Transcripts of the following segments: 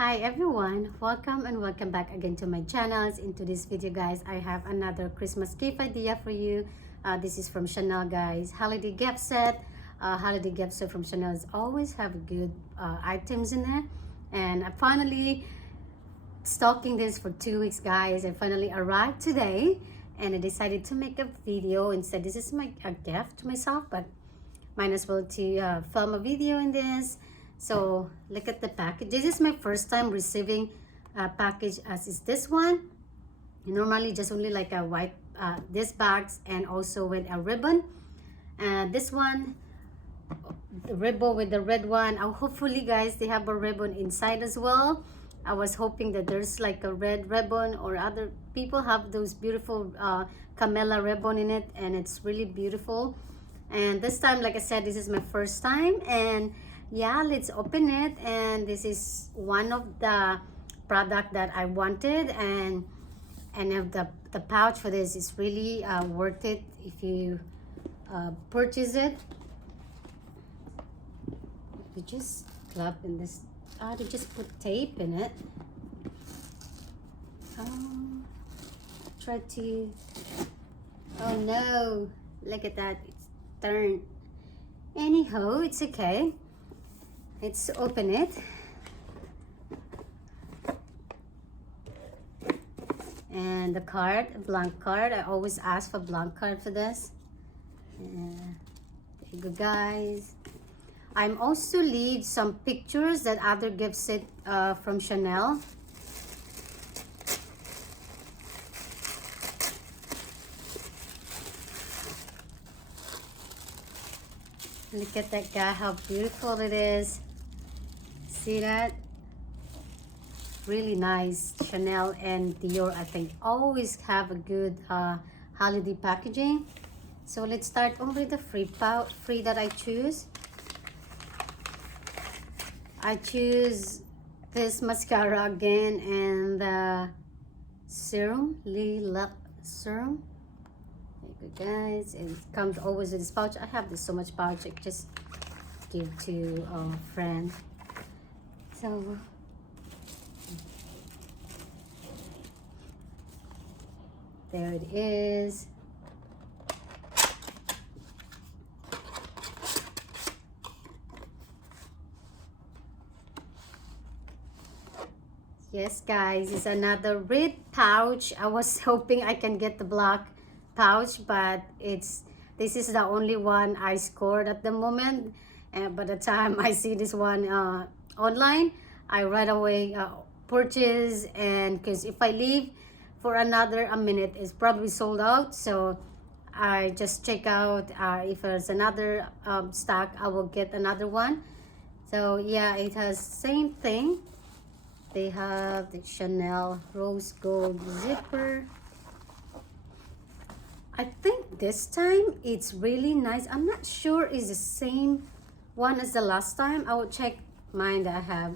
Hi everyone, welcome and welcome back again to my channels. In today's video guys, I have another Christmas gift idea for you. This is from Chanel guys, holiday gift set. Holiday gift set from Chanel always have good items in there. And I finally stalking this for 2 weeks guys. I finally arrived today and I decided to make a video instead. This is my a gift to myself, but might as well to film a video in this. So look at the package. This is my first time receiving a package as is this one. Normally just only like a white this bags and also with a ribbon. This one, the ribbon with the red one. Hopefully guys they have a ribbon inside as well. I was hoping that there's like a red ribbon, or other people have those beautiful camella ribbon in it, and it's really beautiful. And this time, like I said, this is my first time, and yeah, let's open it. And this is one of the product that I wanted, and if the pouch for this is really worth it if you purchase it. You just clap in this. They just put tape in it. Try to. Oh no! Look at that. It's turned. Anyhow, it's okay. Let's open it. And the card, a blank card. I always ask for blank card for this. There you go, guys. I'm also leave some pictures that other gift set from Chanel. Look at that guy, how beautiful it is. See that? Really nice. Chanel and Dior, I think, always have a good holiday packaging. So let's start over the free that I choose. I choose this mascara again, and the serum, Lilac serum. There you go, guys. It comes always with this pouch. I have this so much pouch. I just give to a friend. So there it is. Yes guys, it's another red pouch. I was hoping I can get the black pouch, but this is the only one I scored at the moment. And by the time I see this one online, I right away purchase. And because if I leave for another a minute, it's probably sold out. So I just check out if there's another stock, I will get another one. So yeah, it has same thing. They have the Chanel rose gold zipper. I think this time it's really nice. I'm not sure it's the same one as the last time. I will check mine that I have.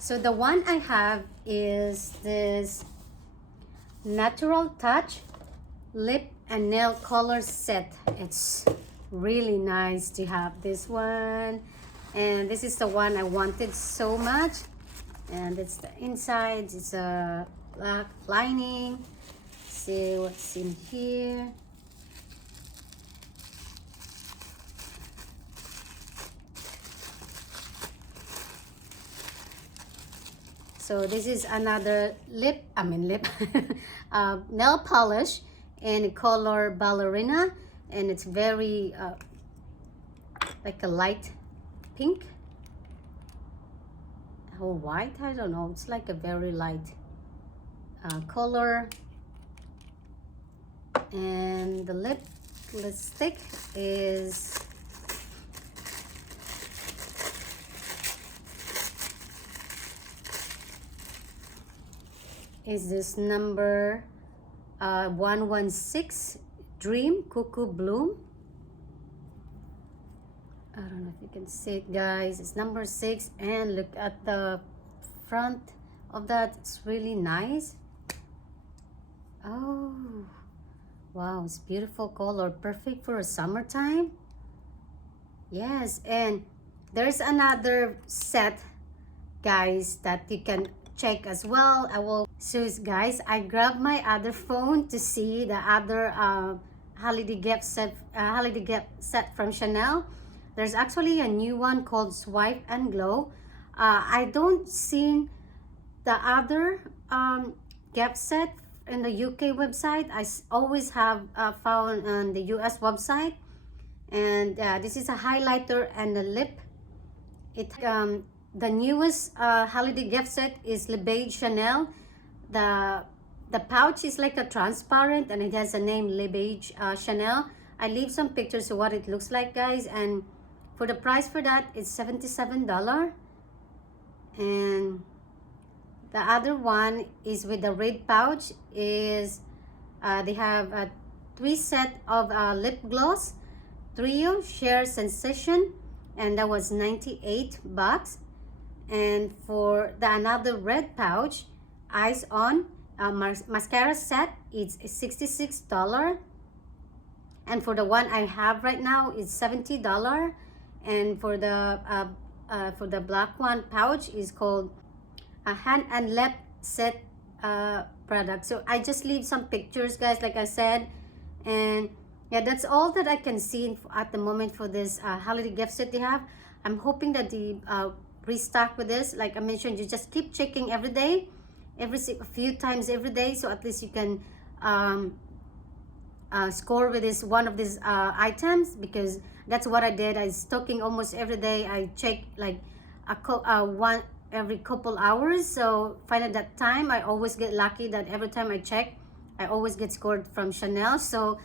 So the one I have is this Natural Touch lip and nail color set. It's really nice to have this one, and this is the one I wanted so much. And it's the inside. It's a black lining. See what's in here. So this is another nail polish in color ballerina, and it's very like a light pink. Or white, I don't know. It's like a very light color. And the lipstick is this number 116 Dream Cuckoo Bloom. I don't know if you can see it, guys. It's number 6, and look at the front of that. It's really nice. Oh wow, it's beautiful color, perfect for a summertime. Yes, and there's another set guys, that you can check as well. So guys, I grabbed my other phone to see the other holiday gift set from Chanel. There's actually a new one called Swipe and Glow. I don't see the other gift set in the UK website. I always have found on the US website. And this is a highlighter and a lip. The newest holiday gift set is Le Beige Chanel. The pouch is like a transparent and it has a name Le Beige Chanel. I leave some pictures of what it looks like, guys, and for the price for that it's $77. And the other one is with the red pouch. Is they have a 3 set of lip gloss trio Sheer Sensation, and that was $98. And for the another red pouch, Eyes On mascara set, it's $66. And for the one I have right now, it's $70. And for the black one pouch is called a hand and lip set product. So I just leave some pictures, guys, like I said. And yeah, that's all that I can see at the moment for this holiday gift set they have. I'm hoping that the restock with this, like I mentioned, you just keep checking every day, a few times every day, so at least you can score with this one of these items, because that's what I did. I stocking almost every day. I check like one every couple hours, so finally that time I always get lucky that every time I check I always get scored from Chanel. So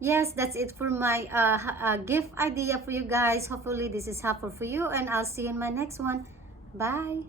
yes, that's it for my gift idea for you guys. Hopefully this is helpful for you, and I'll see you in my next one. Bye.